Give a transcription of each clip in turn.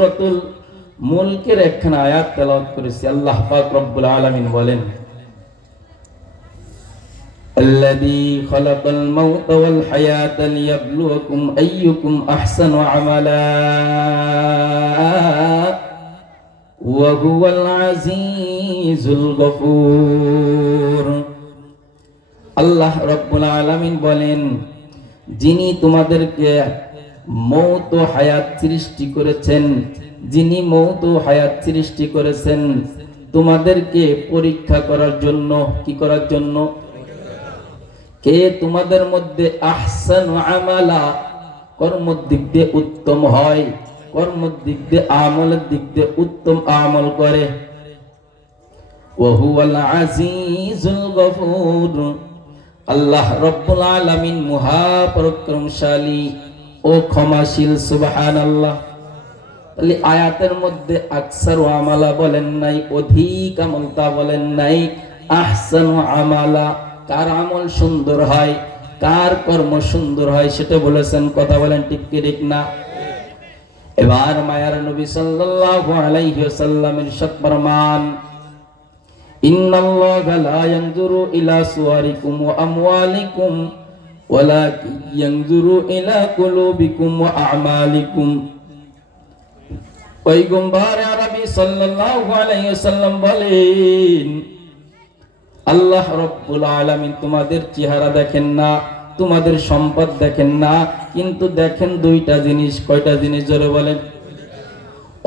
সূরাতুল মুলকের একখানা আয়াত তেলাওয়াত করেছি। আল্লাহ পাক রব্বুল আলামিন বলেন, الذي خلق الموت والحياة ليبلوكم أيكم أحسن عملا وهو العزيز الغفور। আল্লাহ রব্বুল আলামিন বলেন, যিনি তোমাদেরকে মৌত ও হায়াত সৃষ্টি করেছেন, যিনি মৌত ও হায়াত সৃষ্টি করেছেন তোমাদেরকে পরীক্ষা করার জন্য। কি করার জন্য? কে তোমাদের মধ্যে আহসানু আমালা, কর্মের দিক দিয়ে উত্তম হয়, কর্মের দিক দিয়ে আমলের দিক দিয়ে উত্তম আমল করে। ওয়া হুয়াল আজিজুল গফুর, আল্লাহ রব্বুল আলামিন মহাপরাক্রমশালী ও ক্ষমাশীল। সুবহানাল্লাহ। তাহলে আয়াতের মধ্যে আকসারু আমালা বলেন নাই, অধিক আমলতা বলেন নাই, আহসানু আমালা, কার আমল সুন্দর হয়, কার কর্ম সুন্দর হয় সেটা বলেছেন। কথা বলেন ঠিক কি ঠিক না? এবার মায়ার নবী সাল্লাল্লাহু আলাইহি ওয়াসাল্লামের ইরশাদ ফরমান, ইন্নাল্লাহা লা ইয়ানজুরু ইলা সুওয়ারিকুম ওয়া আমওয়ালিকুম ওয়ালাকিন ইয়ানজুরু ইলা কুলুবিকুম ওয়া আ'মালিকুম। পয়গম্বর আরবি সাল্লাল্লাহু আলাইহি ওয়াসাল্লাম বলেন, আল্লাহ রব্বুল আলামিন তোমাদের চেহারা দেখেন না, তোমাদের সম্পদ দেখেন না, কিন্তু দেখেন দুইটা জিনিস। কয়টা জিনিস? জোরে বলেন।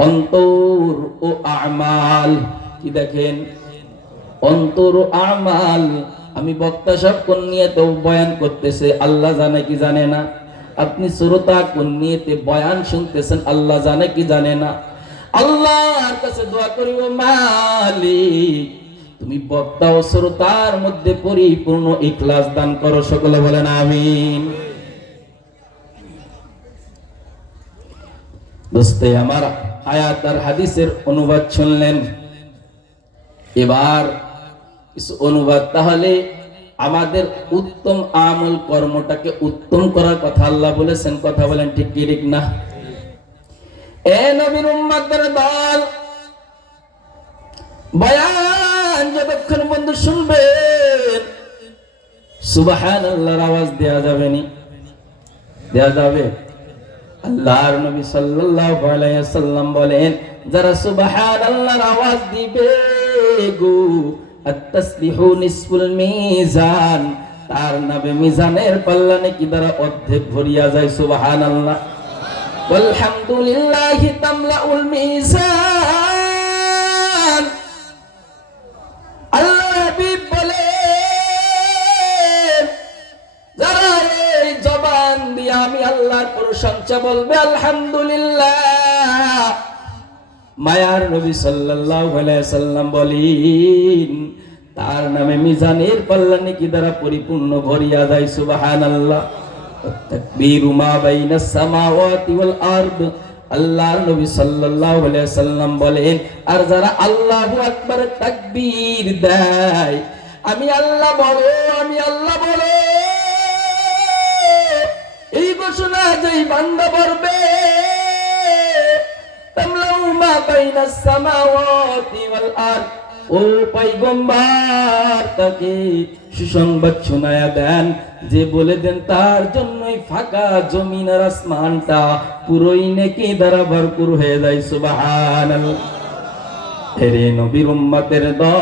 অন্তর ও আমাল। কি দেখেন? অন্তর ও আমাল। আমি বক্তা সাহেব কোন নিয়তে বয়ান করতেছে আল্লাহ জানে কি জানে না? আপনি শ্রোতা কোন নিয়তে বয়ান শুনতেছেন আল্লাহ জানে কি জানে না? আল্লাহর কাছে দোয়া করি, ও মালিক তুমি বক্তা ও শ্রোতার মধ্যে পরিপূর্ণ ইখলাস দান করো। সকলে বলেন আমিন। দোস্তে আমার, আয়াত আর হাদিসের অনুবাদ শুনলেন, এবার কিছু অনুবাদ। তাহলে আমাদের উত্তম আমল কর্মটাকে উত্তম করার কথা আল্লাহ বলেছেন। কথা বলেন ঠিক কি ঠিক না? এ নবীর উম্মতের দল, বয়ান যতক্ষণ বন্ধু শুনবেন সুবহানাল্লাহর আওয়াজ দেয়া যাবে নি? দেয়া যাবে? আল্লাহর নবী সাল্লাল্লাহু আলাইহি ওয়াসাল্লাম বলেন, যারা সুবহানাল্লাহর আওয়াজ দিবে গো, আত-তাসবিহু নিসফুল মিজান, তার নামে মিজানের পাল্লা নাকি দ্বারা অর্ধেক ভরিয়া যায়। সুবহানাল্লাহ। আলহামদুলিল্লাহি তামলাউল মিজান। আল্লাহ হাবিব বলে, যারা এই জবান দিয়ে আমি আল্লাহর প্রশংসা বলবে আলহামদুলিল্লাহ, মায়ার নবী সাল্লাল্লাহু আলাইহি সাল্লাম বলেন তার নামে মিজানের পাল্লা নেকি দ্বারা পরিপূর্ণ ভরিয়া যায়। সুবহানাল্লাহ। তাকবীরু মা বাইনাস সামাওয়াতি ওয়াল আরদ, আল্লাহর নবী সাল্লাল্লাহু আলাইহি সাল্লাম বলেন, আর যারা আল্লাহু আকবার তাকবীর দেয়, আমি আল্লাহ বড়, আমি আল্লাহ বড়, এই ঘোষণা যেই বান্দা করবে, তামলাউ মা বাইনাস সামাওয়াতি ওয়াল আরদ, ও পয়গম্বর তাকে সুসংবাদ শোনায়া দেন, যে বলে দেন তার জন্যই ফাঁকা জমিন আর আসমানটা পুরোই নেকি দ্বারা ভরপুর হয়ে যায়। সুবহানাল্লাহ। হে নবীর উম্মতের দল,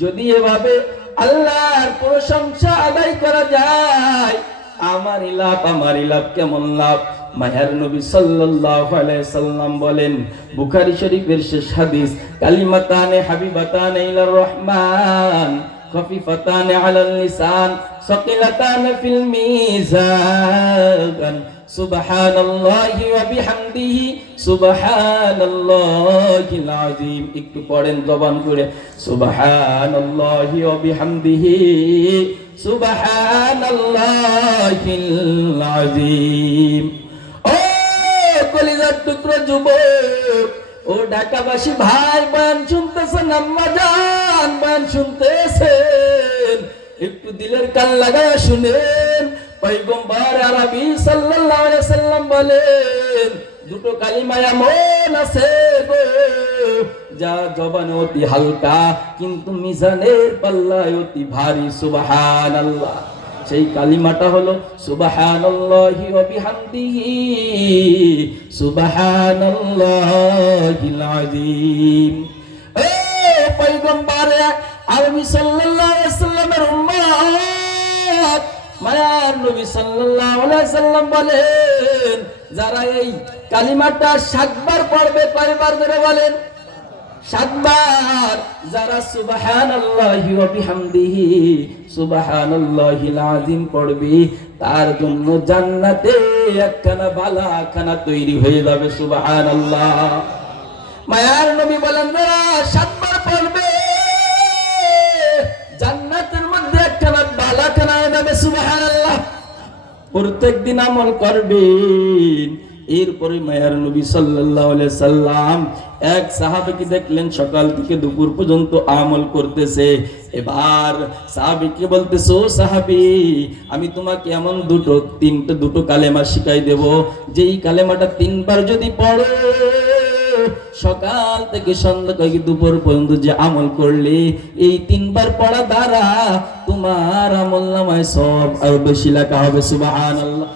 যদি এভাবে আল্লাহর প্রশংসা আদায় করা যায়, আমারই লাভ কেমন লাভ? মায়ার নবী সাল্লাল্লাহু আলাইহি সাল্লাম বলেন, বুখারী শরীফের শেষ হাদিস, কালিমাতানে হাবিবাতানে ইলার রহমান খফিফাতানে আলাল লিসান সাকিলাতানে ফিল মিজান, সুবহানাল্লাহি ওয়া বিহামদিহি সুবহানাল্লাহিল আযীম। একটু পড়েন জবান করে, সুবহানাল্লাহি ওয়া বিহামদিহি সুবহানাল্লাহিল আযীম। ও কলিজার টুকরো যুবক, ও ঢাকাবাসী ভাই, বয়ান শুনতেছেন, আম্মা জান বয়ান শুনতেছেন, একটু দিলের কান লাগায় শুনেন। পয়গম্বর আরবি সাল্লাল্লাহু আলাইহি সাল্লাম বলেন, বলেন দুটো কালিমা এমন আছে গো যা জবানে অতি হালকা কিন্তু মিজানের পাল্লায় অতি ভারী। সুবহানাল্লাহ। সেই কালিমাটা হলো সুবহানাল্লাহি ওয়া বিহামদিহি সুবহানাল্লাহিল আযীম। এ পয়গম্বর আরবি সাল্লাল্লাহু আলাইহি ওয়াসাল্লামের উম্মত, মায়ার নবী সাল্লাল্লাহু আলাইহি ওয়াসাল্লাম বলেন যারা এই কালিমাটা 7 বার পড়বে, কয়বার ধরে বলেন? 7 বার। যারা সুবহানাল্লাহি ওয়া বিহামদিহি সুবহানাল্লাহিল আযীম পড়বে তার জন্য জান্নাতে একখানা বালাখানা তৈরি হয়ে যাবে। সুবহানাল্লাহ। মায়ার নবী বলেন যারা 7 বার পড়বে জান্নাতের মধ্যে একখানা বালাখানা হয়ে যাবে। সুবহানাল্লাহ। প্রত্যেকদিন আমল করবেন। এরপরে মায়ার নবী সাল্লাল্লাহু আলাইহি সাল্লাম এক সাহাবীকে দেখলেন সকাল থেকে দুপুর পর্যন্ত আমল করতেছে। এবার সাহাবীকে বলতেছে, ও সাহাবী, আমি তোমাকে এমন দুটো কালেমা শিখাই দেব, যেই কালেমাটা 3 বার যদি পড়ো সকাল থেকে সন্ধ্যা থেকে দুপুর পর্যন্ত যে আমল করলে এই 3 বার পড়া দ্বারা তোমার আমলনামায় সব আর বেশি লেখা হবে। সুবহানাল্লাহ।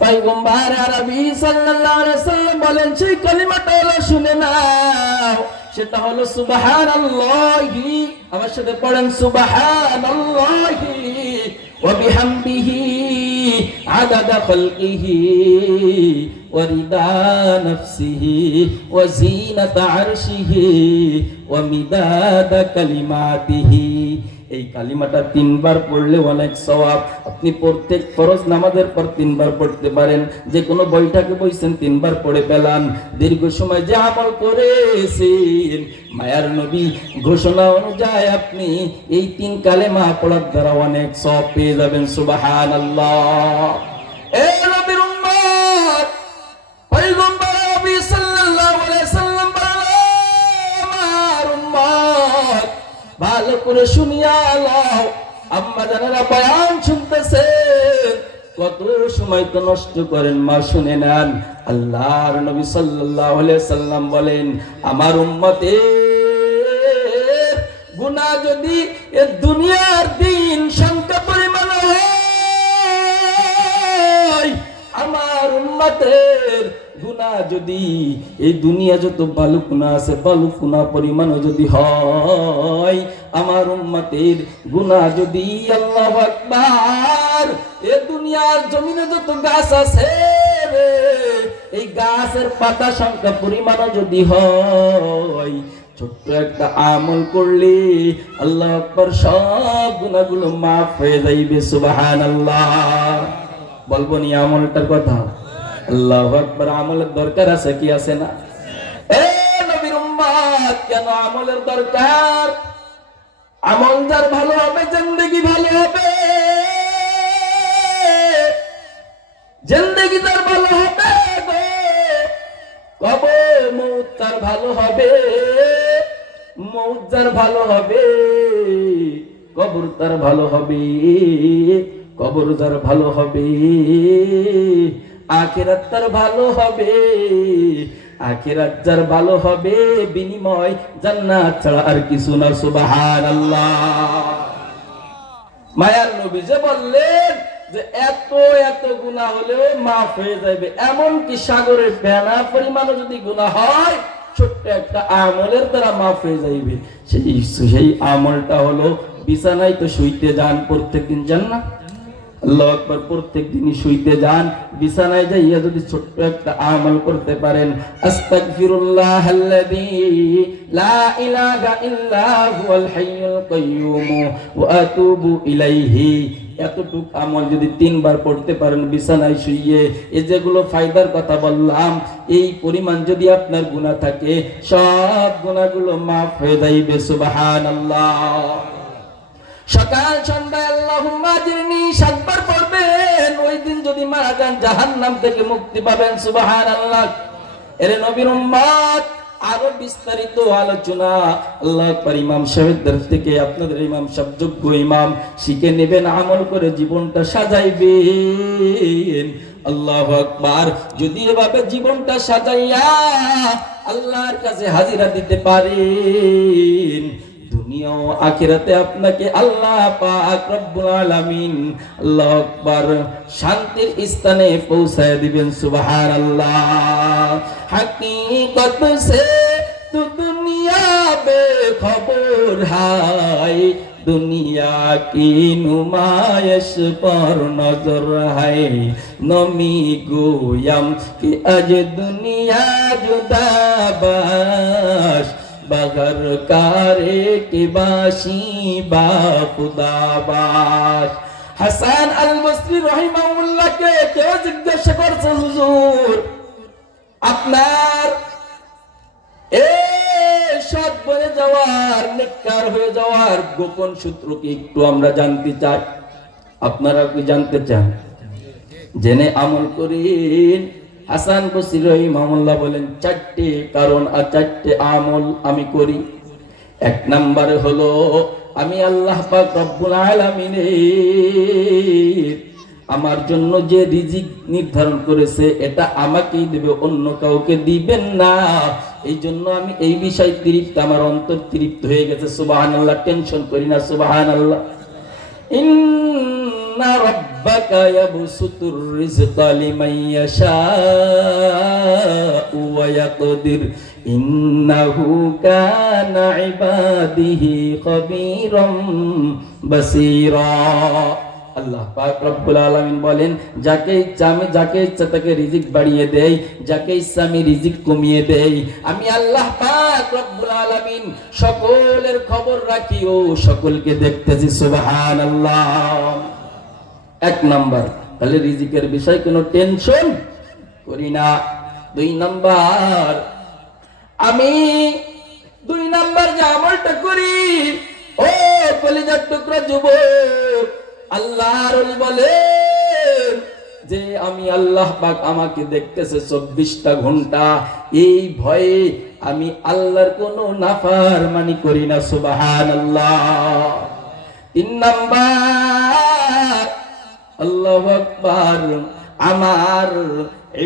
পয়গম্বর আরবি সাল্লাল্লাহু আলাইহি ওয়াসাল্লাম বলেন সেই কালিমাটা হলো, শুনে নাও, সেটা হলো সুবহানাল্লাহি। আমার সাথে পড়েন সুবহানাল্লাহি ওয়া বিহামদিহি আদাদা খালকিহি ওয়া রিদা নাফসিহি ওয়া জিনাতা আরশিহি ওয়া মিদাদা কালিমাতিহি। এই কালিমাটা 3 বার পড়লে অনেক সওয়াব। আপনি প্রত্যেক ফরজ নামাজের পর 3 বার পড়তে পারেন। যে কোনো বইটাকে বইছেন 3 বার পড়ে পেলাম, দীর্ঘ সময় যে আমল করেছেন মায়ার নবী ঘোষণা অনুযায়ী আপনি এই 3 কালেমা পড়ার দ্বারা অনেক সওয়াব পেয়ে যাবেন। সুবহানাল্লাহ। এ নবীর উম্মত, পয়গম্বর নবী সাল্লাল্লাহু আলাইহি সাল্লাম বলেন আমার উম্মত ভালো করে শুনিয়া লও। আম্মা জানেরা বয়ান শুনতেছেন, কত সময় তো নষ্ট করেন, মা শুনে নেন। আল্লাহর নবী সাল্লাল্লাহু আলাইহি সাল্লাম বলেন আমার উম্মতের গুনাহ যদি এই দুনিয়ার দিন সংখ্যা পরিমাণ হয়, আমার উম্মতের গুনাহ যদি এই দুনিয়া যত বালু গুনাহ আছে বালু গুনাহ পরিমাণও যদি হয়, আমার উম্মতের গুনাহ যদি আল্লাহু আকবার এই দুনিয়ার জমিনে যত গাছ আছে এই গাছের পাতা সংখ্যা পরিমাণও যদি হয়, ছোট্ট একটা আমল করলে আল্লাহু আকবার সব গুনাহগুলো মাফ হয়ে যাইবে। সুবহানাল্লাহ। বলবো নি আমলটার কথা? আল্লাহু আকবার। আমলের দরকার আছে কি আছে না? এ নবীর উম্মত, কেন আমলের দরকার? আমল যার ভালো হবে জিন্দেগি ভালো হবে, জিন্দেগি তার ভালো হবে গো। কবে মউত তার ভালো হবে, মউত যার ভালো হবে কবর তার ভালো হবে, কবর যার ভালো হবে আখিরাত তার ভালো হবে, আখিরাত যার ভালো হবে বিনিময় জান্নাত ছাড়া আর কিছু না। সুবহানাল্লাহ। মায়ার নবী যে বললেন যে এত এত গুনাহ হলেও মাফ হয়ে যাবে, এমন কি সাগরের ফেনা পরিমাণও যদি গুনাহ হয় ছোট্ট একটা আমলের দ্বারা মাফ হয়ে যাইবে। সেই আমলটা হলো বিছানায় তো শুইতে যান প্রত্যেকদিন, যান না? আল্লাহু আকবার। প্রত্যেক দিনই শুইতে যান, বিছানায় যাইয়া যদি ছোট্ট একটা আমল করতে পারেন, আস্তাগফিরুল্লাহাল্লাযী লা ইলাহা ইল্লা হুয়াল হাইয়ুল কাইয়্যুম ওয়া আতুবু ইলাইহি, এতটুক আমল যদি 3 বার পড়তে পারেন বিছানায় শুইয়ে, এই যেগুলো ফায়দার কথা বললাম, এই পরিমাণ যদি আপনার গুনাহ থাকে সব গুনাহগুলো মাফ হয়ে যাইবে। সুবহানাল্লাহ। সকাল সন্ধ্যায় আল্লাহুম্মা আজরিনি 7 বার পড়বেন, ওই দিন যদি মারা যান জাহান্নাম থেকে মুক্তি পাবেন। সুবহানাল্লাহ। এর নবীর উম্মত, আরো বিস্তারিত আলোচনা আল্লাহ আকবার ইমাম সাহেবদের থেকে আপনাদের ইমাম সাহেব যোগ্য ইমাম শিখে নেবেন, আমল করে জীবনটা সাজাইবেন। আল্লাহু আকবার। যদি এভাবে জীবনটা সাজাইয়া আল্লাহর কাছে হাজিরা দিতে পারেন, দুনিয়া ও আখিরাতে আপনাকে আল্লাহ পাক রব্বুল আলামিন আল্লাহু আকবার শান্তির স্থানে পৌঁছায় দিবেন। সুবহানাল্লাহ। হकीकत से तू दुनिया बेखबर है, दुनिया की नुमाइश पर नजर है, नमी गोयम कि अज दुनिया जुदाबाश, बगर कारे के बाशी बा खुदाबाश। হাসান আল বসরি রাহিমাহুল্লাহকে কেউ জিজ্ঞাসা করছে, হুজুর আপনার এই সৎ হয়ে যাওয়ার, নেককার হয়ে যাওয়ার গোপন সূত্র কি একটু আমরা জানতে চাই। আপনারা কি জানতে চান? জেনে আমল করেন। হাসান বসরি রাহিমাহুল্লাহ বলেন, চারটি কারণ আর চারটি আমল আমি করি। এক নম্বরে হলো আমি আল্লাহ পাক রব্বুল আলামিনের আমার জন্য যে রিজিক নির্ধারণ করেছে এটা আমাকেই দেবে, অন্য কাউকে দিবেন না। এই জন্য আমি এই বিষয় তৃপ্ত, আমার অন্তর তৃপ্ত হয়ে গেছে। সুবহানাল্লাহ। টেনশন করি না। সুবহানাল্লাহ। ইন্না রাব্বাকা ইয়াবসুতুর রিজকা লিমান ইয়াশাউ ওয়া ইয়াকদির, ইন্নাহু কানা ইবাদিহি খাবীরাম বাসীরা। আল্লাহ পাক রব্বুল আলামিন বলেন, যাকে ইচ্ছা আমি যাকে ইচ্ছা তাকে রিজিক বাড়িয়ে দেই, যাকে ইচ্ছা আমি রিজিক কমিয়ে দেই। আমি আল্লাহ পাক রব্বুল আলামিন সকলের খবর রাখি ও সকলকে দেখতেছি। সুবহানাল্লাহ। এক নাম্বার, তাহলে রিজিকের বিষয় কোনো টেনশন করি না। দুই নাম্বার, আমি দুই নাম্বার যে আমলটা করি, ও কলিজার টুকরা যুবক, আল্লাহর ওলি বলেন যে আমি আল্লাহ পাক আমাকে দেখতেছে 24টা ঘন্টা, এই ভয়ে আমি আল্লাহর কোনো নাফরমানি করি না। সুবহানাল্লাহ। তিন নাম্বার, আল্লাহু আকবার, আমার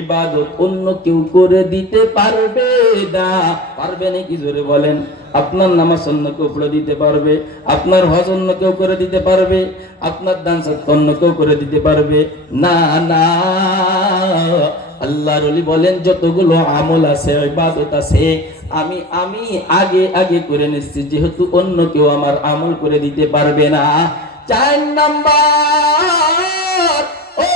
ইবাদত অন্য কেউ করে দিতে পারবে না। পারবে নাকি জোরে বলেন? আপনার নামাজ অন্য কেউ পড়ে দিতে পারবে, আপনার হজ অন্য কেউ করে দিতে পারবে, আপনার দান সাদকা অন্য কেউ করে দিতে পারবে না। না, আল্লাহর ওলি বলেন যতগুলো আমল আছে, ইবাদত আছে, আমি আগে আগে করে নিচ্ছি, যেহেতু অন্য কেউ আমার আমল করে দিতে পারবে না। চার নাম্বার, ও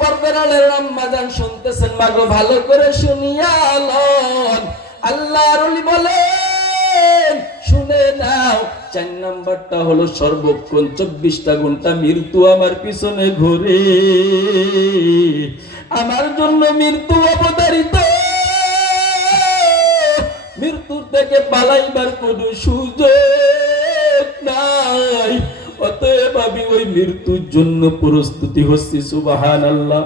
পর্দার আড়ালের আম্মা জান শুনতেছেন, মাগো ভালো করে শুনিয়া লন। আল্লাহর ওলি বলেন শুনে নাও, 4 নাম্বারটা হলো সর্বক্ষণ 24টা ঘন্টা মৃত্যু আমার পিছনে ঘুরে, আমার জন্য মৃত্যু অবতারিত, মৃত্যুর থেকে পালাইবার কোন সুযোগ নাই। অতএব আমি ওই মৃত্যুর জন্য প্রস্তুতি হচ্ছি। সুবহানাল্লাহ।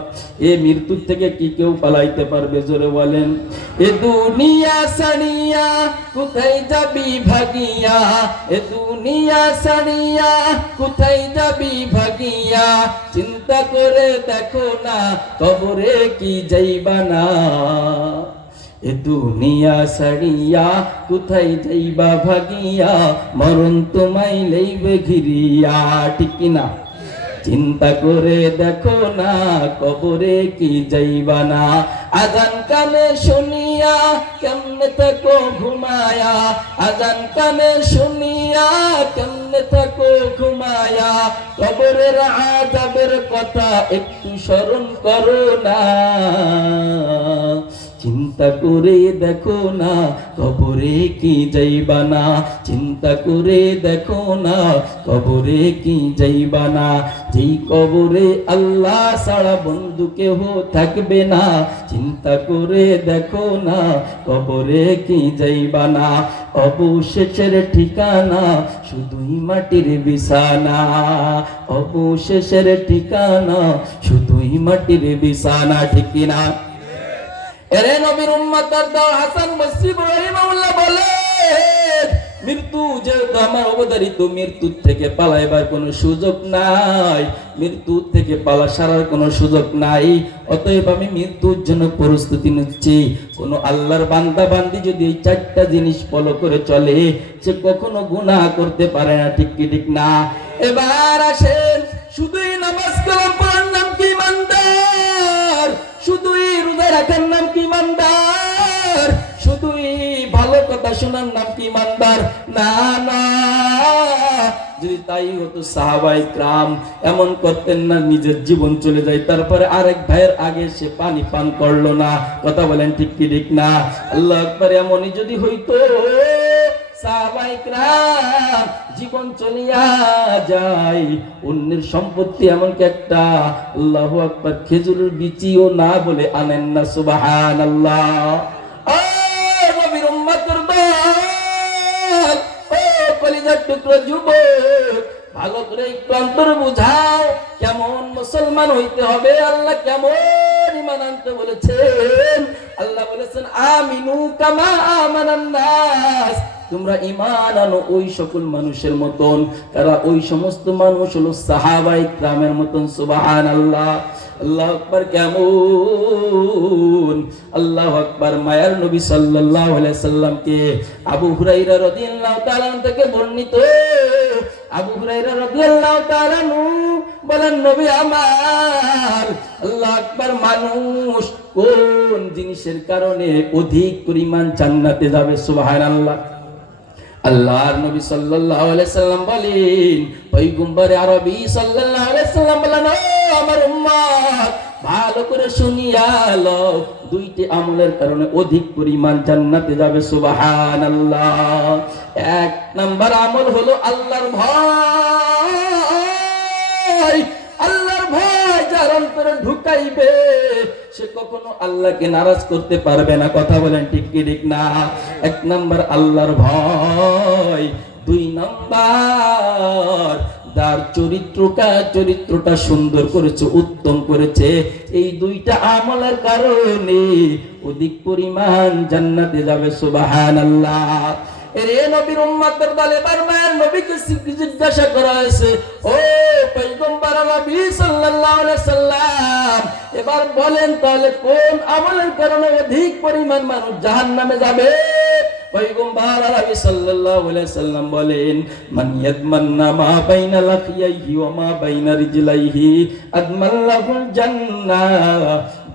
এই মৃত্যুর থেকে কি কেউ পালাইতে পারবে? জোরে বলেন। এ দুনিয়া সানিয়া কোথায় যাবি ভাগিয়া, এ দুনিয়া সানিয়া কোথায় যাবি ভাগিয়া, চিন্তা করে দেখো না কবরে কি যাইবা না। এ দুনিয়া সারিয়া কোথায় যাইবা ভাগিয়া, মরণ তোমায় লইবে ঘিরিয়া। ঠিক কিনা? চিন্তা করে দেখো না কবরে কি যাইবা না। আজান কানে শুনিয়া কেমনে থাকো ঘুমায়া, আজান কানে শুনিয়া কেমনে থাকো ঘুমায়া, কবরের আযাবের কথা একটু স্মরণ করো না। চিন্তা করে দেখো না কবরে কি যাইবা না, চিন্তা করে দেখো না কবরে কি যাইবা না। যেই কবরে আল্লাহ ছাড়া বন্ধু কেহ থাকবে না, চিন্তা করে দেখো না কবরে কি যাইবা না। অবশেষের ঠিকানা শুধুই মাটির বিছানা, অবশেষের ঠিকানা শুধুই মাটির বিছানা। ঠিক কিনা? এরে নবীর উম্মত হাসান বসরি রাহিমাহুল্লাহ বলেন, মৃত্যু যেহেতু আমার অবধারিত, মৃত্যুর থেকে পালাইবার কোনো সুযোগ নাই, মৃত্যুর থেকে পালা সারার কোনো সুযোগ নাই। অতএব আমি মৃত্যুর জন্য প্রস্তুতি নিচ্ছি। কোনো আল্লাহর বান্দা বান্দি যদি এই চারটা জিনিস ফলো করে চলে, সে কখনো গুনাহ করতে পারে না। ঠিক কি ঠিক না? এবার আসেন, শুধুই নামাজ কালাম পড়ার নাম কি ইমানদার? শুধুই রোজা রাখার নাম কি ইমানদার? শুধুই ভালো কথা শোনার নাম কি ইমানদার? না না, যদি তাই হতো সাহাবায়ে কেরাম এমন করতেন না, নিজের জীবন চলে যায়, তারপরে আরেক ভাইয়ের আগে সে পানি পান করলো না। কথা বলেন ঠিক কি ঠিক না? আল্লাহু আকবার। এমনই যদি হইতো সাহাবায়ে কেরাম জীবন চলিয়া যায়, অন্যের সম্পত্তি এমনকি একটা আল্লাহু আকবার খেজুরের বিচিও না বলে আনেন না। সুবহানাল্লাহ। নবীর উম্মতের দল, ও কলিজার টুকরো যুবক, ভালো করে একটু অন্তর বুঝাও, কেমন মুসলমান হইতে হবে, আল্লাহ কেমন ঈমান আনতে বলেছেন। আল্লাহ বলেছেন আমিনু কামা আমানান নাস, তোমরা ঈমান আনো ওই সকল মানুষের মতন, তারা ওই সমস্ত মানুষ হলো সাহাবায়ে কেরামের মতন। সুবহানাল্লাহ। আল্লাহু আকবার। কেমন? আল্লাহু আকবার। মায়ার নবী সাল্লাল্লাহু আলাইহি সাল্লামকে আবু হুরায়রা রাদিয়াল্লাহু তাআলা থেকে বর্ণিত, আবু হুরায়রা রাদিয়াল্লাহু তাআলা বলেন, নবী আমার, আল্লাহু আকবার, মানুষ কোন জিনিসের কারণে অধিক পরিমাণ জান্নাতে যাবে? সুবহানাল্লাহ। আল্লাহর নবী সাল্লাল্লাহু আলাইহি সাল্লাম বলেন, পয়গম্বর আরবী সাল্লাল্লাহু আলাইহি সাল্লাম বলেন, ও আমার উম্মত, ভালো করে শুনিয়া লও, দুইটি আমলের কারণে অধিক পরিমাণ জান্নাতে যাবে। সুবহানাল্লাহ। এক নাম্বার আমল হলো আল্লাহর ভয়। আল্লাহর ভয় যার অন্তরে ঢুকাইবে, সে কখনো আল্লাহকে নারাজ করতে পারবে না। কথা বলেন ঠিক কি ঠিক না? এক নাম্বার আল্লাহর ভয়। দুই নাম্বার যার চরিত্রটা সুন্দর করেছে, উত্তম করেছে, এই দুইটা আমলের কারণে অধিক পরিমাণ জান্নাতে যাবে। সুবহানাল্লাহ। এরে নবীর উম্মতের দল, এবার মায়ের নবীকে জিজ্ঞাসা করা হয়েছে, ও পয়গম্বর নবী সাল্লাল্লাহু আলাইহি সাল্লাম, এবার বলেন তাহলে কোন আমলের কারণে অধিক পরিমাণ মানুষ জাহান্নামে যাবে? পয়গম্বর নবী সাল্লাল্লাহু আলাইহি সাল্লাম বলেন, মান ইয়াদমান্না মা বাইনা লাহিয়াইহি ওয়া মা বাইনা রিজলাইহি আদমাল্লাহুল জান্নাহ।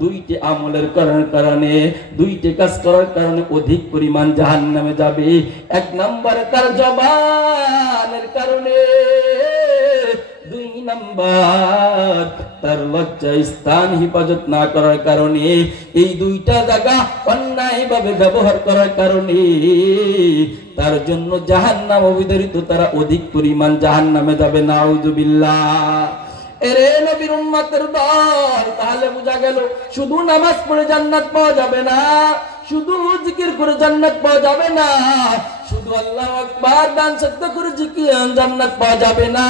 দুইটি আমলের কারণে, দুইটি কাজ করার কারণে অধিক পরিমাণ জাহান্নামে যাবে। এক নাম্বার তার জবানের কারণে, দুই নাম্বার তার লজ্জা স্থান হেফাজত না করার কারণে, এই দুইটা জায়গা অন্যায়ভাবে ব্যবহার করার কারণে তার জন্য জাহান্নাম অবধারিত, তারা অধিক পরিমাণ জাহান্নামে যাবে। নাউযুবিল্লাহ। এরে নবীর উম্মতের দল, তাহলে বোঝা গেল শুধু নামাজ পড়ে জান্নাত পাওয়া যাবে না, শুধু জিকির করে জান্নাত পাওয়া যাবে না, শুধু আল্লাহু আকবার দান সদকা করে জিকির জান্নাত পাওয়া যাবে না।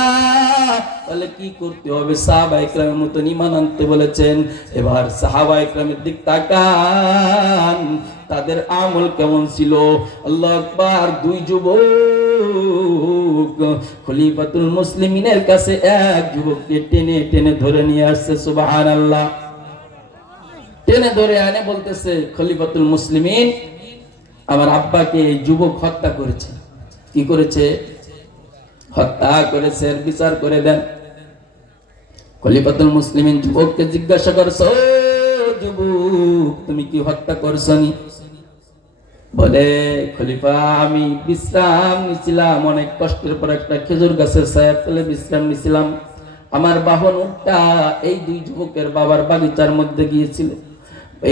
তাহলে কি করতে হবে? সাহাবায়ে কেরামের মতো ঈমান আনতে বলেছেন। এবার সাহাবায়ে কেরামের দিক তাকান, তাদের আমল কেমন ছিল? আল্লাহু আকবার। দুই যুবক খলিফাতুল মুসলিমিনের কাছে এক যুবককে টেনে টেনে ধরে নিয়ে আসছে। সুবহানাল্লাহ। টেনে ধরে আনে বলতেছে, খলিফাতুল মুসলিমিন, আমার আব্বাকে এই যুবক হত্যা করেছে। কি করেছে? হত্যা করেছে, বিচার করে দেন। খলিফাতুল মুসলিমিন যুবককে জিজ্ঞাসা করছে, ও যুবক, তুমি কি হত্যা করছনি? বলে, খলিফা, আমি বিশ্রাম নিছিলাম, অনেক কষ্টের পর একটা খেজুর গাছের ছায়ার তলে বিশ্রাম নিছিলাম। আমার বাহন উটটা এই দুই যুবকের বাবার বাগিচার মধ্যে গিয়েছিল।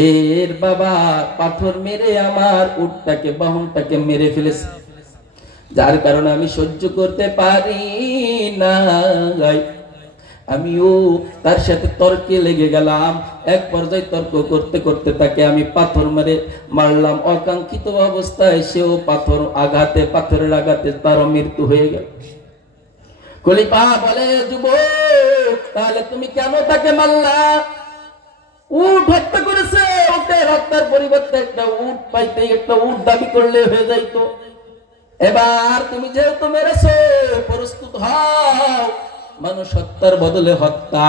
এর বাবা পাথর মেরে আমার উটটাকে, বাহনটাকে মেরে ফেলেছে, যার কারণে আমি সহ্য করতে পারি না। আমিও তার সাথে তর্কে লেগে গেলাম। এক পর্যায়ে তর্ক করতে করতে তাকে আমি পাথর মেরে মারলাম। অকাঙ্ক্ষিত অবস্থায় সেও পাথরের আঘাতে তারও মৃত্যু হয়ে গেল। খলিফা বলে, যুবক, তাহলে তুমি কেন তাকে মারলা? উট হত্যা করেছে, উটের হত্যার পরিবর্তে একটা উট পাইতে একটা উট দাবি করলে হয়ে যাইতো। এবার তুমি যেহেতু মেরেছো, প্রস্তুত হও, মানুষ হত্যার বদলে হত্যা,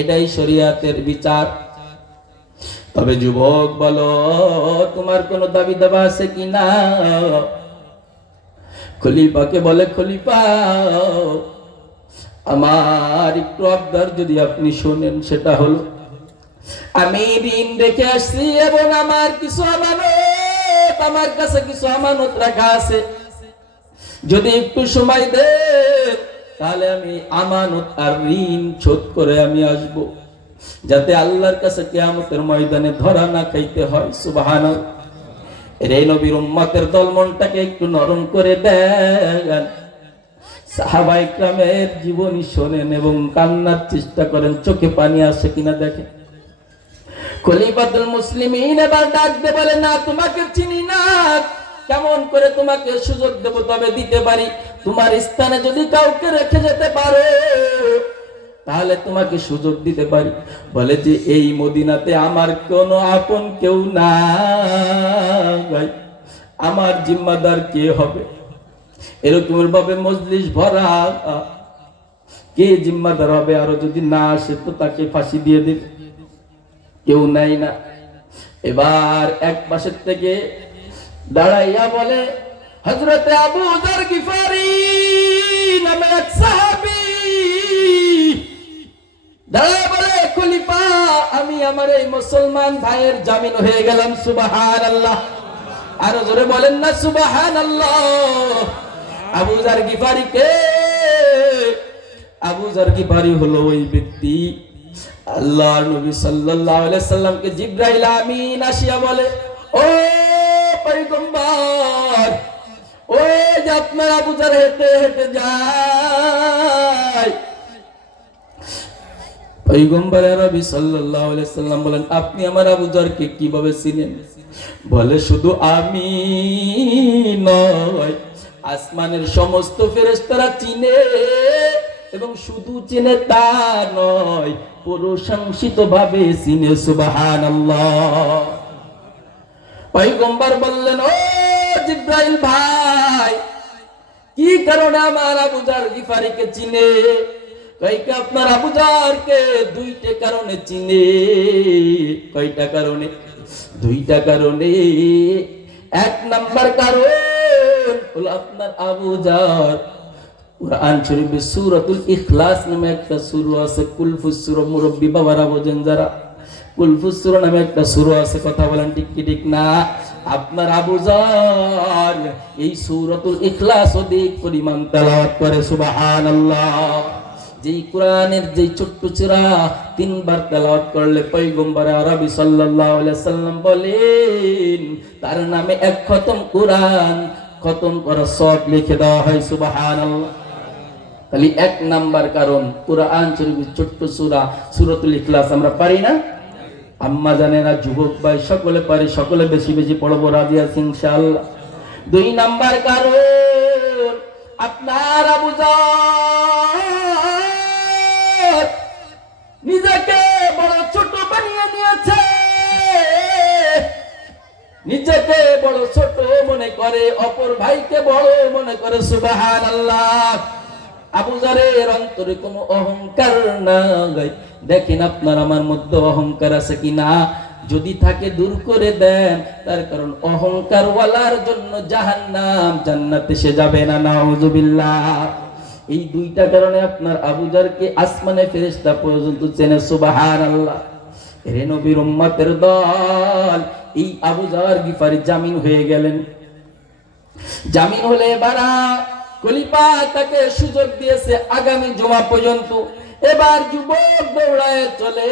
এটাই শরীয়তের বিচার। তবে যুবক বলো, তোমার কোনো দাবি দাবা আছে কিনা? খলিফাকে বলে, খলিফা আমার একটু আবদার যদি আপনি শোনেন, সেটা হলো আমি ঋণ রেখে আসছি এবং আমার কিছু আমানত, আমার কাছে কিছু আমানত রাখা আছে, যদি একটু সময় দেন তাহলে আমি আমানত আর ঋণ শোধ করে আমি আসব, যাতে আল্লাহর কাছে কিয়ামতের ময়দানে ধরা না খাইতে হয়। সুবহানাল্লাহ। এই নবীর উম্মতের দল মনটাকে একটু নরম করে দেন, সাহাবায়ে কেরামের জীবনী শোনেন এবং কান্নার চেষ্টা করেন, চোখে পানি আসে কিনা দেখেন। খলিফাতুল মুসলিমিন এবার ডাক দিয়ে বলে, না তোমাকে চিনি না, কেমন করে তোমাকে সুযোগ দেব? তবে দিতে পারি, তোমার স্থানে যদি কাউকে রেখে যেতে পারো তাহলে তোমাকে সুযোগ দিতে পারি। বলে যে এই মদিনাতে আমার কোনো আপন কেউ নাই, আমার জিম্মাদার কে হবে? এরকম ভাবে মজলিস ভরা, কে জিম্মাদার হবে? আরো যদি না আসে তো তাকে ফাঁসি দিয়ে দেবে, কেউ নাই না। এবার এক পাশের থেকে দাঁড়াইয়া বলে, হযরতে আবু যর গিফারি নামে এক সাহাবী দাঁড়ায় বলে, খলিফা আমি আমার এই মুসলমান ভাইয়ের জামিন হয়ে গেলাম। সুবহানাল্লাহ। আরো জোরে বলেন না সুবহানাল্লাহ। আবু যর গিফারি কে? আবু যর গিফারি হলো ওই ব্যক্তি, আল্লাহর নবী সাল্লাল্লাহু আলাইহি সাল্লামকে জিবরাইল আমিন আসিয়া বলে, ও পয়গম্বর, ওই যে আপনার আবু যর হেঁটে হেঁটে যায়। পয়গম্বর আরবি সাল্লাল্লাহু আলাইহি সাল্লাম বলেন, আপনি আমার আবু যরকে কিভাবে চিনেন? বলে, শুধু আমি নয়, আসমানের সমস্ত ফেরেশতারা চিনে, এবং শুধু চিনে তা নয়, প্রশংসিত ভাবে চিনে। সুবহানাল্লাহ। পয়গম্বর বললেন, ও জিবরাইল ভাই, কি কারণে আমার আবু যর গিফারিকে চিনে? কয়টা আপনার আবু যরকে দুইটা কারণে চিনে। কয়টা কারণে? দুইটা কারণে। এক নাম্বার কারণ হলো আপনার আবু যর কুরআন শরীফে সূরাতুল ইখলাস নামে একটা সূরা আছে, কুলফুস সূরা, মুরব্বি বাবারা বোঝেন যারা, কুলফুস সূরা নামে একটা সূরা আছে। কথা বলেন ঠিক কি ঠিক না? আপনার আবু যর এই সূরাতুল ইখলাস অধিক পরিমাণ তেলাওয়াত করে। সুবহানাল্লাহ। যেই কোরআনের যেই ছোট্ট সূরা তিনবার তেলাওয়াত করলে পয়গম্বর আরবি সাল্লাল্লাহু আলাইহি সাল্লাম বলেন, তার নামে এক খতম কোরআন খতম করা সওয়াব লিখে দেওয়া হয়। সুবহানাল্লাহ। তাহলে এক নাম্বার কারণ, কোরআন শরীফের ছোট্ট সূরা সূরাতুল ইখলাস আমরা পারি না? আম্মা জানেরা, যুবক ভাই সকলে পারি, সকলে বেশি বেশি পড়বো, রাজি আছি ইনশাআল্লাহ। দুই নাম্বার কারণ, আপনার আবু যর নিজেকে বড় ছোট বানিয়ে নিয়েছে, নিজেকে বড় ছোট মনে করে, অপর ভাইকে বড় মনে করে। সুবহানাল্লাহ। আবু যরের অন্তরে কোনো অহংকার নাই। দেখেন আপনার আমার মধ্যে অহংকার আছে কিনা, যদি থাকে দূর করে দেন, তার কারণ অহংকার ওয়ালার জন্য জাহান্নাম, জান্নাতে সে যাবে না। নাউযুবিল্লাহ। এই দুইটা কারণে আপনার আবু যরকে আসমানে ফেরেশতা পর্যন্ত চেনে। সুবহানাল্লাহ। রে নবীর উম্মতের দল, এই আবু যর গিফারি জামিন হয়ে গেলেন। জামিন হলে বারা খলিফা তাকে সুযোগ দিয়েছে আগামী জুমা পর্যন্ত। এবার যুবক দৌড়ায় চলে,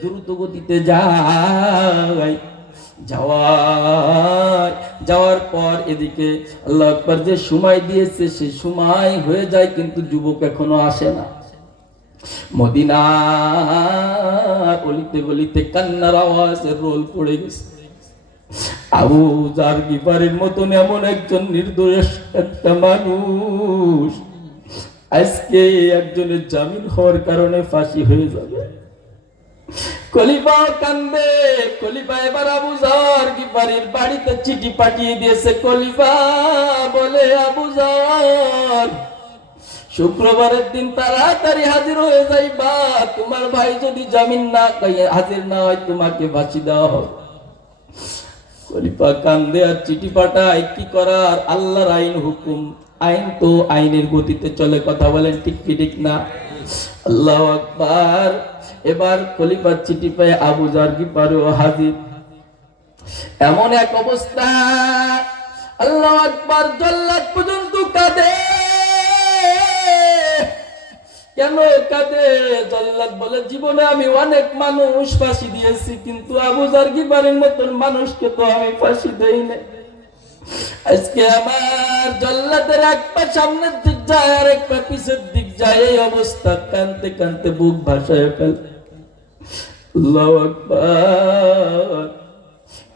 দ্রুত গতিতে যায়। যাওয়ার পর এদিকে আল্লাহু আকবার যে সময় দিয়েছে সে সময় হয়ে যায়, কিন্তু যুবক এখনো আসে না। মদিনা গলিতে গলিতে কান্নার আওয়াজে রোল পড়ে গেছে। আবু যর গিফারির মতন এমন একজন নির্দোষ একটা মানুষ আজকে একজনের জামিন হওয়ার কারণে ফাঁসি হয়ে যাবে। খলিফা কান্দে। খলিফা এবার আবু যর গিফারির বাড়িতে চিঠি পাঠিয়ে দিয়েছে। খলিফা বলে, আবু যর, শুক্রবারের দিন তাড়াতাড়ি হাজির হয়ে যাইবা, তোমার ভাই যদি জামিন না হাজির না হয় তোমাকে ফাঁসি দেওয়া হবে। খলিফা কান্দে আর চিঠি পাঠায়, কি করার, আল্লাহর আইন হুকুম, আইন তো আইনের গতিতে চলে, কথা বলেন ঠিক কি ঠিক না? আল্লাহু আকবার। এবার খলিফার চিঠি পেয়ে আবু যর গিফারিও হাজির। এমন এক অবস্থা, আল্লাহু আকবার, জল্লাদ পর্যন্ত কাঁদে। কেন কাঁদে? জল্লাদ বলে, জীবনে আমি অনেক মানুষ ফাঁসি দিয়েছি, কিন্তু আবু যর গিফারির মতন মানুষকে তো আমি ফাঁসি দেই না। আজকে আমার জল্লাদের এক পা সামনের দিক যায় আর এক পা পিছের দিক যায়, এই অবস্থা, কানতে কানতে বুক ভাসায় ফেল। আল্লাহু আকবার।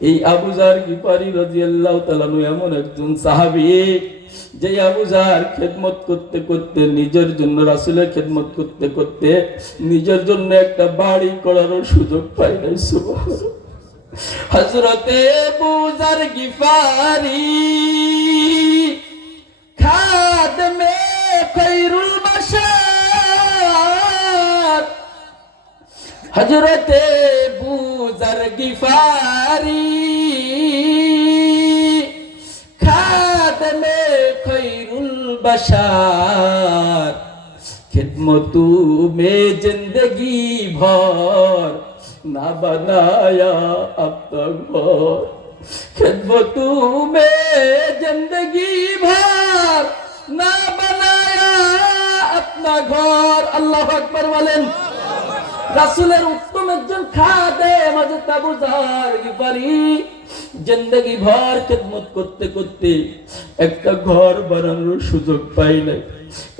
এই আবু যর গিফারি রাদিয়াল্লাহু তাআলা এমন একজন সাহাবী, যে আবু যর খেদমত করতে করতে, নিজের জন্য রাসূলের খেদমত করতে করতে নিজের জন্য একটা বাড়ি করারও সুযোগ পায় নাই। সুবহানাল্লাহ। হযরতে আবু যর গিফারি খাদমে খায়রুল বাশার, হযরতে আবু যর গিফারি খাদমে খায়রুল বাশার, খিদমতু মে জিंदगी भर ना बनाया अपना घर, खिदमतू में जिंदगी भर ना बनाया अपना घर। আল্লাহু আকবার বলেন। রাসূলের উত্তম একজন খাদেম হযরত আবু যর গিফারি জিंदगी ভর খিদমত করতে করতে একটা ঘর বানানোর সুযোগ পাই নাই।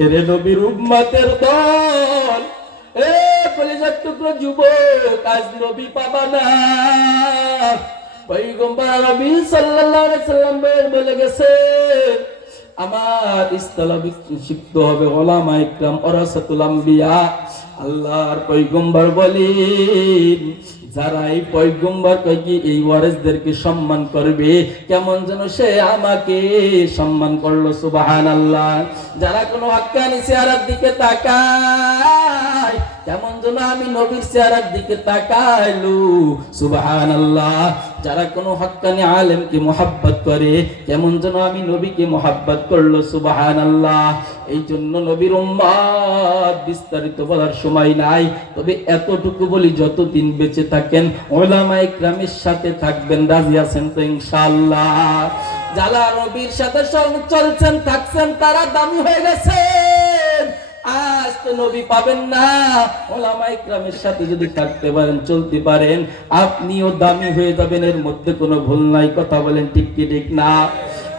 এরে নবীর উম্মতের দল, এ কলিজার টুকরো যুবক, আজ নবী পাবা না। পয়গম্বর নবী সাল্লাল্লাহু আলাইহি সাল্লাম বলে গেছে, আমার ইসলাম শিখতে হবে উলামা ইকরাম ওয়ারাসাতুল আম্বিয়া। আল্লাহর পয়গম্বর বলেন, যারা এই পয়গম্বর কই এই ওয়ারিসদেরকে সম্মান করবে, কেমন যেন সে আমাকে সম্মান করলো। সুবহানাল্লাহ। যারা কোনো হক্কানি চেহারার দিকে তাকায়, কেমন যেন আমি নবীর চেহারার দিকে তাকাইলু। সুবহানাল্লাহ। যারা কোনো হক্কানি আলেমকে মুহাব্বত করে, কেমন যেন আমি নবীকে মুহাব্বত করলো। সুবহানাল্লাহ। এই জন্য নবীর উম্মত বিস্তারিত বলার সময় নাই, তবে এতটুকু বলি, যতদিন বেঁচে থাকেন উলামা ইকরামের সাথে থাকবেন। রাজি আছেন তো ইনশাআল্লাহ? যারা নবীর সাথে চলছেন থাকছেন, তারা দামি হয়ে গেছেন। আজ তো নবী পাবেন না, উলামা ইকরামের সাথে যদি থাকতে পারেন, চলতে পারেন, আপনিও দামি হয়ে যাবেন, এর মধ্যে কোনো ভুল নাই। কথা বলেন ঠিক কি ঠিক না?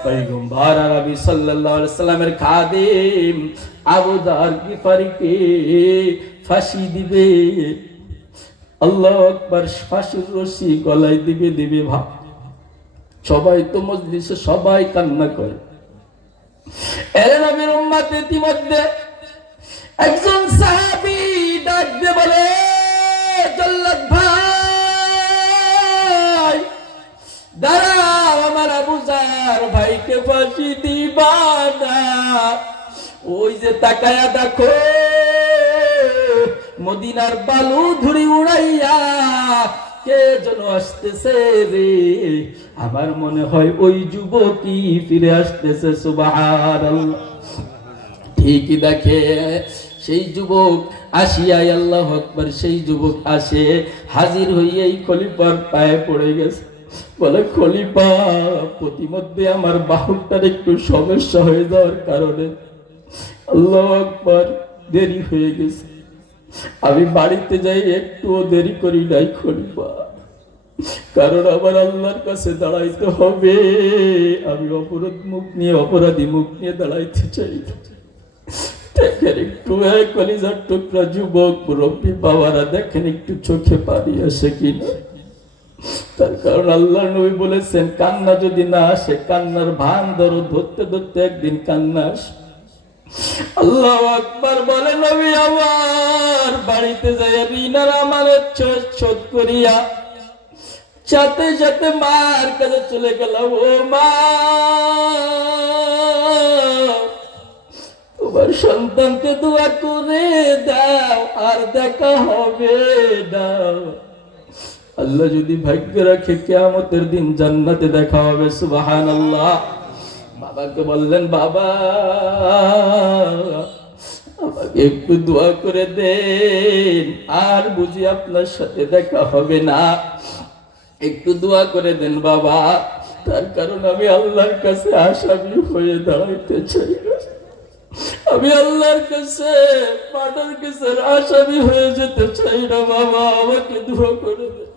পয়গম্বর আরবি সাল্লাল্লাহু আলাইহি সাল্লামের খাদিম আবু যর গিফারিকে ফাঁসি দিবে। আল্লাহু আকবার। ফাঁসির রশি গলায় দিবে ভাব। সবাই তো মজলিসে সবাই কান্না করে। এর নবীর উম্মত ইতিমধ্যে একজন সাহাবী ডাক দিয়ে বলে, জল্লাদ ভাই দাঁড়াও, আমার আবু যর ভাইকে ফাঁসি দিবা না। ওই যে তাকায়া দেখো, মদিনার বালু ধুরি উড়াইয়া কে যেন আসতেছে রে। আমার মনে হয় ওই যুবকই ফিরে আসতেছে। সুবহানাল্লাহ। ঠিকই দেখে সেই যুবক আসিয়াই, আল্লাহু আকবার, সেই যুবক আসে, হাজির হইয়া এই খলিফার পায়ে পড়ে গেছে। বলে, খলিফা, প্রতিমধ্যে আমার বাহুটার একটু সমস্যা হয়ে যাওয়ার কারণে আল্লাহু আকবার দেরি হয়ে গেছে। আমি বাড়িতে যাই, একটুও দেরি করি নাই খলিফা, কারণ আমার আল্লাহর কাছে দাঁড়াইতে হবে। আমি অপরাধী মুখ নিয়ে দাঁড়াইতে চাই। দেখেন একটু কলিজার টুকরা যুবক মুরব্বী বাবারা, দেখেন একটু চোখে পানি আসে কিনা। তার কারণ আল্লাহ নবী বলেছেন, কান্না যদি না আসে, কান্নার ভান ধরো, ধরতে ধরতে একদিন কান্না আসে। আল্লাহু আকবার বলে নবী আমার বাড়িতে যাইয়া ঋণের আমানত শোধ করিয়া সাথে সাথে মার কাছে চলে গেলাম। ও মা, তোমার সন্তানকে দোয়া করে দাও, আর দেখা হবে না। আল্লাহ যদি ভাগ্য রাখে কিয়ামতের দিন জান্নাতে দেখা হবে। সুবহানাল্লাহ। বাবাকে বললেন, বাবা আমাকে একটু দোয়া করে দেন, আর বুঝি আপনার সাথে দেখা হবে না, একটু দোয়া করে দেন বাবা। তার কারণ আমি আল্লাহর কাছে আসামি হয়ে দাঁড়াইতে চাই না, আমি আল্লাহর কাছে মাটার কাছে আসামি হয়ে যেতে চাই না। বাবা আমাকে দোয়া করে দেন।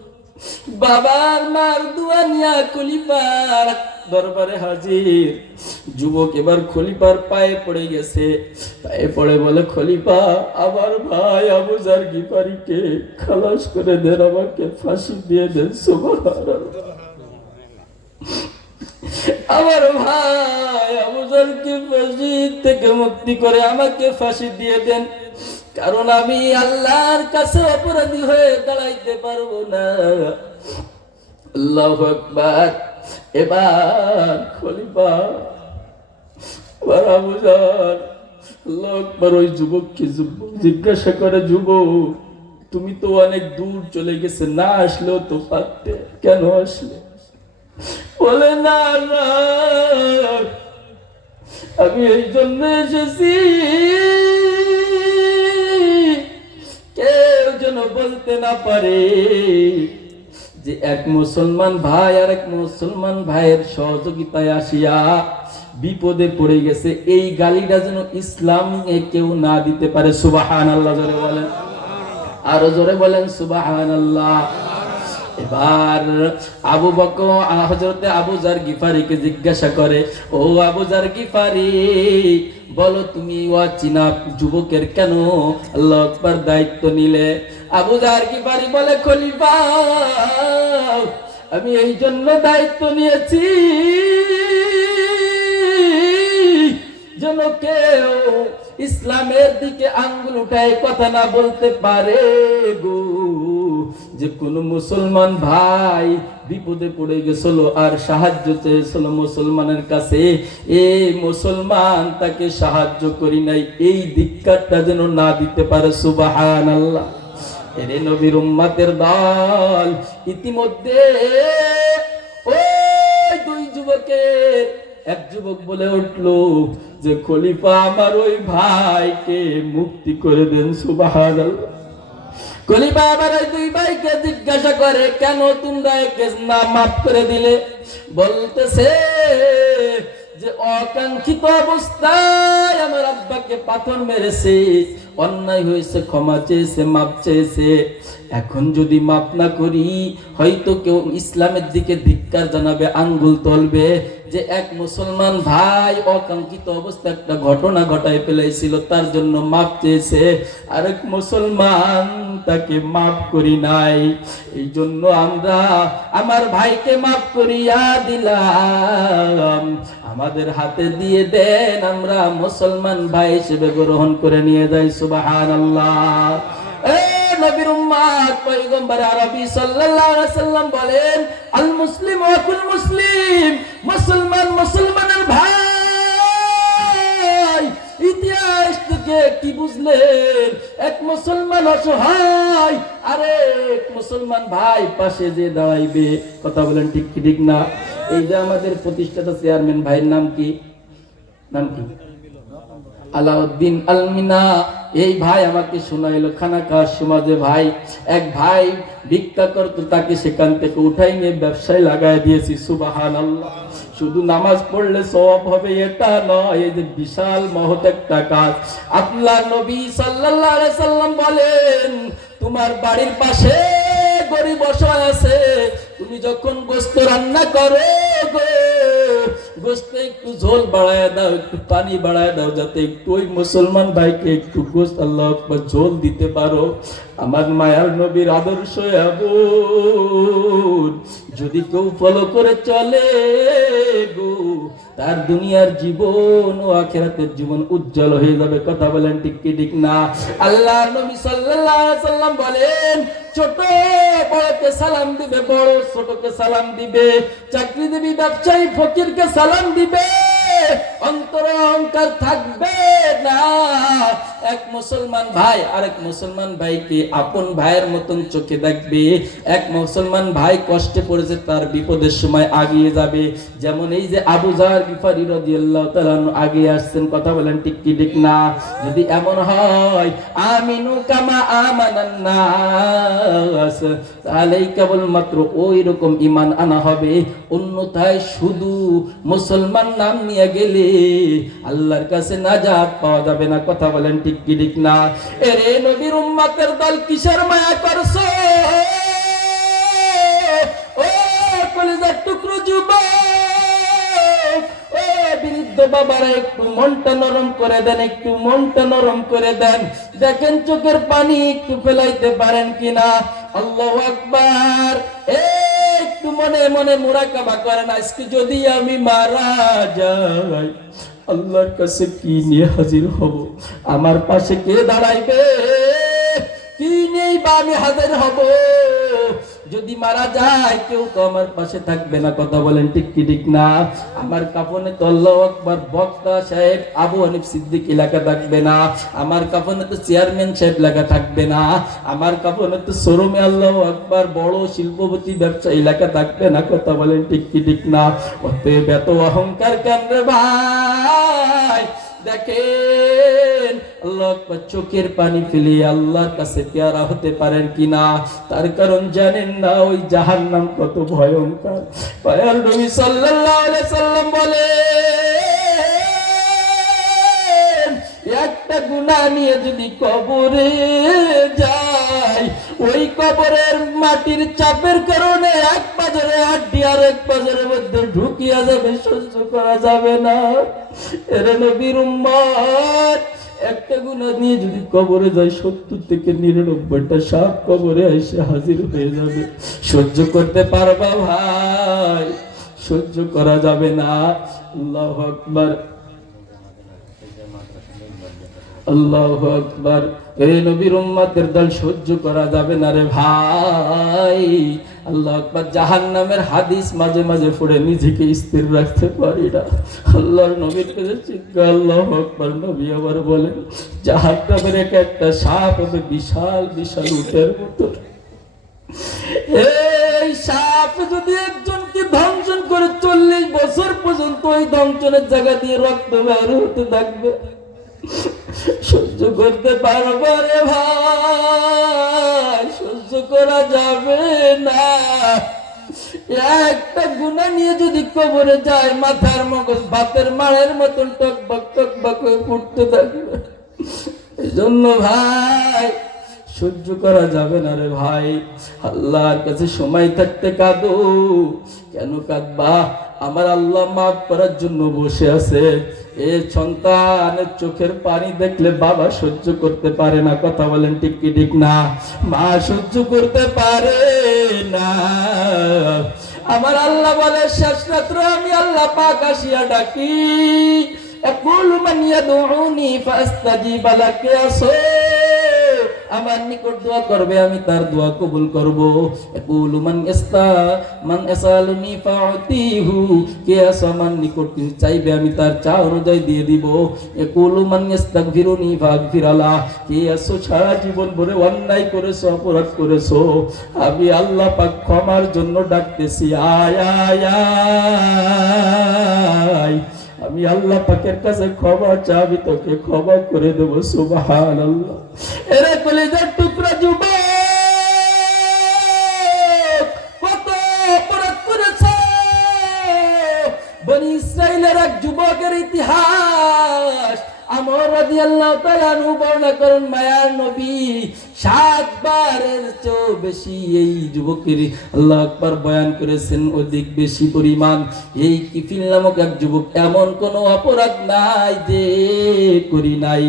বাবার মার দোয়া নিয়া খলিফার দরবারে হাজির। যুবক এবার খলিফার পায়ে পড়ে গেছে, পায়ে পড়ে বলে, খলিফা আমার ভাই আবু যার গিফারিকে খালাস করে দেন, আমাকে ফাঁসি দিয়ে দেন। সুবহানাল্লাহ। আমার ভাই আবু যারকে ফাঁসি থেকে মুক্তি করে আমাকে ফাঁসি দিয়ে দেন, কারণ আমি আল্লাহর কাছে অপরাধী হয়ে দাঁড়াইতে পারবো না। আল্লাহু আকবার। এবার খলিফা আবু যার আল্লাহু আকবার ওই যুবককে জিজ্ঞাসা করে, যুবক তুমি তো অনেক দূর চলে গেছে, না আসলেও তো পারতে, কেন আসলে? বলে, না না আমি এই জন্য এসেছি কেউ যেন বলতে না পারে যে এক মুসলমান ভাই আর এক মুসলমান ভাইয়ের সহযোগিতায় আসিয়া বিপদে পড়ে গেছে, এই গালিটা যেন ইসলামে কেউ না দিতে পারে। সুবহানাল্লাহ। জোরে বলেন, আরো জোরে বলেন সুবহানাল্লাহ। এবার আবু বকর হযরতে আবু যার গিফারিকে জিজ্ঞাসা করে, ও আবু যার গিফারি বলো তুমি অচেনা যুবকের কেন আল্লাহু আকবার দায়িত্ব নিলে? আবু যার গিফারি বলে, খলিফা আমি এই জন্য দায়িত্ব নিয়েছি যেন কেউ ইসলামের দিকে আঙ্গুল উঠায় কথা না বলতে পারে গো, যে কোন মুসলমান ভাই বিপদে পড়ে গেছিল আর সাহায্য চেয়েছিল মুসলমানের কাছে, এই মুসলমান তাকে সাহায্য করি নাই, এই ধিক্কারটা যেন না দিতে পারে। সুবহানাল্লাহ। এরে নবীর উম্মতের দল, ইতিমধ্যে ওই দুই যুবকের এক যুবক বলে উঠলো যে খলিফা আমার ওই ভাইকে মুক্তি করে দেন। সুবহানাল্লাহ। খলিফা আবার ওই দুই ভাইকে জিজ্ঞাসা করে, কেন তোমরা একে না মাফ করে দিলে? বলতেছে যে অকাঙ্ক্ষিত অবস্থায় আমার আব্বাকে পাথর মেরেছে, অন্যায় হয়েছে, ক্ষমা চেয়েছে, মাপ চেয়েছে। এখন যদি মাপ না করি হয়তো কেউ ইসলামের দিকে ধিক্কার জানাবে, আঙ্গুল তুলবে যে এক মুসলমান ভাই অকাঙ্ক্ষিত অবস্থায় একটা ঘটনা ঘটায় ফেলেছিল, তার জন্য মাপ চেয়েছে, আরেক মুসলমান তাকে মাফ করি নাই, এই জন্য আমরা আমার ভাইকে মাফ করিয়া দিলাম, আমাদের হাতে দিয়ে দেন, আমরা মুসলমান ভাই হিসেবে গ্রহণ করে নিয়ে যাই। সুবহানাল্লাহ। নবীর উম্মত পয়গম্বর আরবি সাল্লাল্লাহু আলাইহি ওয়াসাল্লাম বলেন, আল মুসলিম ওয়াকুল মুসলিম, মুসলমান মুসলমানের ভাই। ইতিহাস থেকে কি বুঝলেন? এক মুসলমান অসহায় আরেক মুসলমান ভাই পাশে যে দাঁড়াইবে। কথা বলেন ঠিক কি ঠিক না? এই যে আমাদের প্রতিষ্ঠাতা চেয়ারম্যান ভাইয়ের নাম কি? নাম কি? আলাউদ্দিন আলমিনা। এই ভাই আমাকে শোনাইলো, খানাকার সমাজে ভাই এক ভাই ভিক্ষা করতো, তাকে সেখান থেকে উঠাই নিয়ে ব্যবসায় লাগাই দিয়েছি। সুবহানাল্লাহ। শুধু নামাজ পড়লে সওয়াব হবে এটা নয়, এই যে বিশাল মহৎ একটা কাজ। আল্লাহর নবী সাল্লাল্লাহু আলাইহি সাল্লাম বলেন, তোমার বাড়ির পাশে গরিব অসহায় আছে, তুমি যখন গোশত রান্না করো গো, গোশতে একটু ঝোল বাড়ায় দাও, একটু পানি বাড়ায় দাও, যাতে একটু ওই মুসলমান ভাইকে একটু গোশত আল্লাহু আকবার ঝোল দিতে পারো। আমার মায়ার নবীর আদর্শ এমন, যদি কেউ ফলো করে চলে গো, তার দুনিয়ার জীবন ও আখিরাতের জীবন উজ্জ্বল হয়ে যাবে। কথা বলেন ঠিক কি ঠিক না? আল্লাহর নবী সাল্লাল্লাহু আলাইহি সাল্লাম বলেন, ছোট বড়কে সালাম দিবে, বড় ছোটকে সালাম দিবে, চাকরিজীবী ব্যবসায়ী ফকিরকে সালাম দিবে, অন্তরে অহংকার থাকবে না। এক মুসলমান ভাই আরেক মুসলমান ভাইকে আপন ভাইয়ের মতন চোখে দেখবে। এক মুসলমান ভাই কষ্টে পড়েছে, তার বিপদের সময় আগিয়ে যাবে। যেমন এই যে আবু যার গিফারি রাদিয়াল্লাহু তাআলা আনহু আগিয়ে আসছেন। কথা বলেন ঠিক কি ঠিক না? যদি এমন হয়, আমিনু কামা আমানান নাস, তাহলেই কেবলমাত্র ওই রকম ঈমান আনা হবে। অন্যথায় শুধু মুসলমান নাম নিয়ে গেলে আল্লাহর কাছে নাজাত পাওয়া যাবে না। কথা বলেন ঠিক কি ঠিক না? এরে নবীর উম্মতের দল, কিসের মায়া করছো? ও কলিজার টুকরো যুবক, ও বৃদ্ধ বাবারা, একটু মনটা নরম করে দেন, একটু মনটা নরম করে দেন। দেখেন চোখের পানি একটু ফেলাইতে পারেন কিনা। আল্লাহু আকবার। একটু মনে মনে মুরাকাবা করেন, আজকে যদি আমি মারা যাই, আল্লাহর কাছে কি নিয়ে হাজির হব? আমার পাশে কে দাঁড়াইবে? কি নেই বা আমি হাজির হব? যদি মারা যায়, কেউ তো আমার পাশে থাকবে না। কথা বলেন ঠিক কি ঠিক না? আমার কাফনে তো আল্লাহু আকবার বক্তা সাহেব আবু হানিফ সিদ্দিক লেখা থাকবে না, আমার কাফনে তো চেয়ারম্যান সাহেব লেখা থাকবে না, আমার কাফনে তো শোরুমে আল্লাহু আকবার বড় শিল্পপতি ব্যবসায়ী লেখা থাকবে না। কথা বলেন ঠিক কি ঠিক না? অতএব এত অহংকার কেন রে ভাই? দেখেন আল্লাহ আকবার, চোখের পানি ফেলে আল্লাহর কাছে পেয়ারা হতে পারেন কিনা? তার কারণ জানেন না ওই জাহান্নাম কত ভয়ঙ্কর। পায়াল নবী সাল্লাল্লাহু আলাইহি সাল্লাম বলেন, একটা গুনাহ নিয়ে যদি কবরে যায়, ওই কবরের মাটির চাপের কারণে এক পাজরে হাড্ডি আর এক পাজরের মধ্যে ঢুকিয়া যাবে, সহ্য করা যাবে না। এর নবীর উম্মত, একটা গুনাহ নিয়ে যদি কবরে যায়, ৭০ থেকে ৯৯টা সাপ কবরে এসে হাজির হয়ে যাবে। সহ্য করতে পারবা ভাই? সহ্য করা যাবে না। আল্লাহু আকবার, আল্লাহু আকবার। এই নবীর উম্মতের দল, সহ্য করা যাবে না রে ভাই। আল্লাহু আকবার। জাহান্নামের হাদিস মাঝে মাঝে পড়ে নিজেকে স্থির রাখতে পারি না। আল্লাহর নবীর কাছে চিৎকার, আল্লাহু আকবার। নবী আবার বলেন, জাহান্নামের একটা সাপ হবে বিশাল বিশাল উটের মতো। এই সাপ যদি একজনকে ধ্বংসন করে ৪০ বছর পর্যন্ত ওই ধ্বংসনের জায়গা দিয়ে রক্ত বের হতে থাকবে, সহ্য করতে পারবো রে ভাই? সহ্য করা যাবে না। একটা গুনাহ নিয়ে যদি কবরে যায়, মাথার মগজ ভাতের মাড়ের মতন টকবক টকবক হয়ে ফুটতে থাকবে। এই জন্য ভাই, সহ্য করা যাবে না রে ভাই। আল্লাহর কাছে সময় থাকতে কাঁদো। কেন কাঁদবা? আমার আল্লাহ মাফ করার জন্য বসে আছে। এ সন্তানের চোখের পানি দেখলে বাবা সহ্য করতে পারে না। কথা বলেন ঠিক কি ঠিক না? মা সহ্য করতে পারে না। আমার আল্লাহ বলে, শেষ রাত্রে আমি আল্লাহ পাক আসিয়া ডাকি, আকুলু মান ইয়াদউনি ফাস্তাজিব লাক। আসো, আমার নিকট দোয়া করবে, আমি তার দোয়া কবুল করব। আকুলু মান ইয়াসালুনি ফাউতিহু, কে আসো আমার নিকট চাইবে, আমি তার চা অনুযায়ী দিয়ে দিব। আকুলু মান ইস্তাগফিরুনি ফাগফির লাহ, কে আসো সারা জীবন ভরে অন্যায় করেছো, অপরাধ করেছো, আমি আল্লাহ পাক ক্ষমার জন্য ডাকতেছি, আয় আয় আয়। আমি আল্লাহ পাকের কাছে ক্ষমা চাবি, তোকে ক্ষমা করে দেবো। সুবহানাল্লাহ। এরে কলিজার টুকরা যুবক, কত অপরাধ করেছে। বনি ইসরাইলের এক যুবকের ইতিহাস আমর রাদিয়াল্লাহু তাআলা আনহু বর্ণনা করেন। মায়ার নবী 7 বারের চেয়েও বেশি এই যুবকের আল্লাহ আকবার বয়ান করেছেন, অধিক বেশি পরিমাণ। এই কিফিল নামক এক যুবক এমন কোনো অপরাধ নাই যে করি নাই।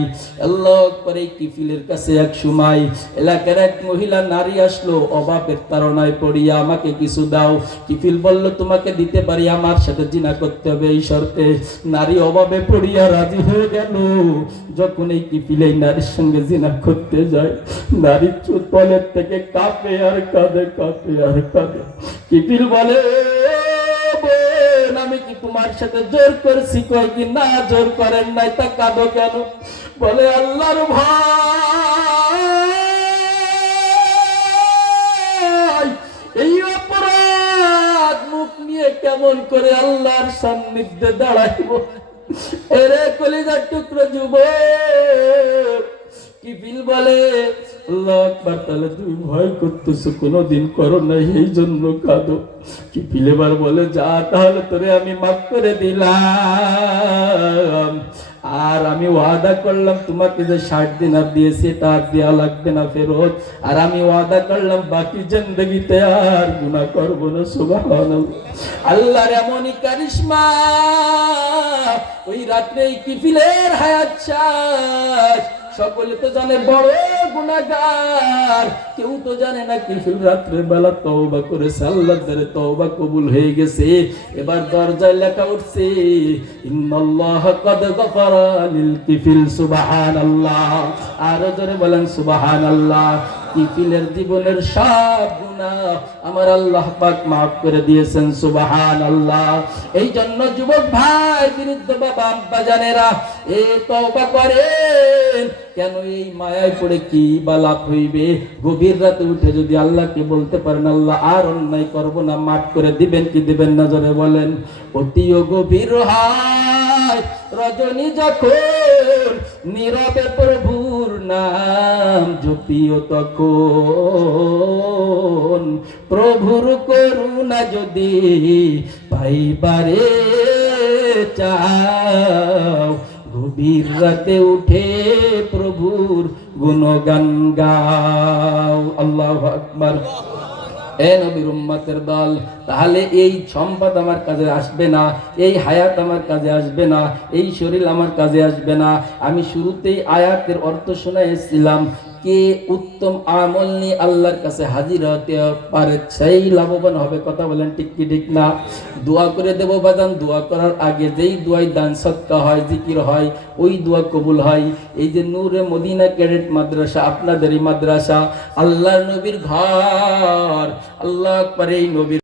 আল্লাহ আকবার। এই কিফিলের কাছে এক সময় এলাকার এক মহিলা নারী আসলো, অভাবের তাড়নায় পড়িয়া, আমাকে কিছু দাও। কিফিল বলল, তোমাকে দিতে পারি, আমার সাথে জিনা করতে হবে এই শর্তে। নারী অভাবে পড়িয়া রাজি হয়ে গেল। যখন এই কিফিল এই নারীর সঙ্গে জিনা করতে যায়, নারী তলের থেকে কাঁপে আর কাঁদে, কাঁপে আর কাঁদে। কিফিল বলে, আমি কি তোমার সাথে জোর করছি? কয় কি না, জোর করেন নাই, তা কাঁদো কেন? বলে, আল্লাহর ভাই, এই অপরাধ মুখ নিয়ে কেমন করে আল্লাহর সান্নিধ্যে দাঁড়াইব? এরে কলিজার টুকরো যুবক, কিফিল বলে, আল্লাহু আকবার, তাহলে তুমি ভয় করতেছো, কোনোদিন করো নাই, এই জন্য কাঁদো। কিফিল এবার বলে, যা, তাহলে তোরে আমি মাফ করে দিলাম, আর আমি ওয়াদা করলাম তোমাকে যে 60 দিনার দিয়েছি তা দেয়া লাগবে না ফেরত, আর আমি ওয়াদা করলাম বাকি জিন্দেগিতে আর গুনাহ করব না। সুবহানাল্লাহ। আল্লাহর এমনই কারিশমা। ওই রাত্রে কিফিলের হায়াত শেষ। সকলে তো জানে বড় গুনাহগার, কেউ তো জানে না কিফিল রাত্রে বেলা তওবা করেছে, আল্লাহর দরে তওবা কবুল হয়ে গেছে। এবার দরজায় লেখা উঠছে, ইন্নাল্লাহ ক্বাদ গফারা লিল কিফিল। সুবহানাল্লাহ। আরো জোরে বলেন সুবহানাল্লাহ। কিফিলের জীবনের সব গুনাহ আমার আল্লাহ পাক মাফ করে দিয়েছেন। সুবহানাল্লাহ। এই জন্য যুবক ভাই, বৃদ্ধ বাবা আব্বা জানেরা, এই তওবা করেন। কেন এই মায়ায় পড়ে কি বা লাভ হইবে? গভীর রাতে উঠে যদি আল্লাহকে বলতে পারেন, আল্লাহ আর অন্যায় করব না, মাফ করে দিবেন কি দিবেন না? জোরে বলেন। অতিও গভীর হয় রজনী যখন, নীরবে প্রভুর নাম জপিও তখন, প্রভুর করুণা যদি পাইবারে চাও, গভীর রাতে উঠে প্রভুর গুণগান গাও। আল্লাহু আকবার। এ নবীর উম্মতের দল, তাহলে এই সম্পদ আমার কাজে আসবে না, এই হায়াত আমার কাজে আসবে না, এই শরীর আমার কাজে আসবে না। আমি শুরুতেই আয়াতের অর্থ শুনাইছিলাম, কে উত্তম আমল নিয়ে আল্লাহর কাছে হাজির হতে পারে সেই লাভবান হবে। কথা বলেন ঠিক কি ঠিক না? দোয়া করে দেব বাজান, দোয়া করার আগে যেই দোয়াই দান সদকা হয়, জিকির হয়, ওই দোয়া কবুল হয়। এই যে নূরে মদিনা ক্যাডেট মাদ্রাসা, আপনাদেরই মাদ্রাসা, আল্লাহর নবীর ঘর। আল্লাহু আকবার। এই নবীর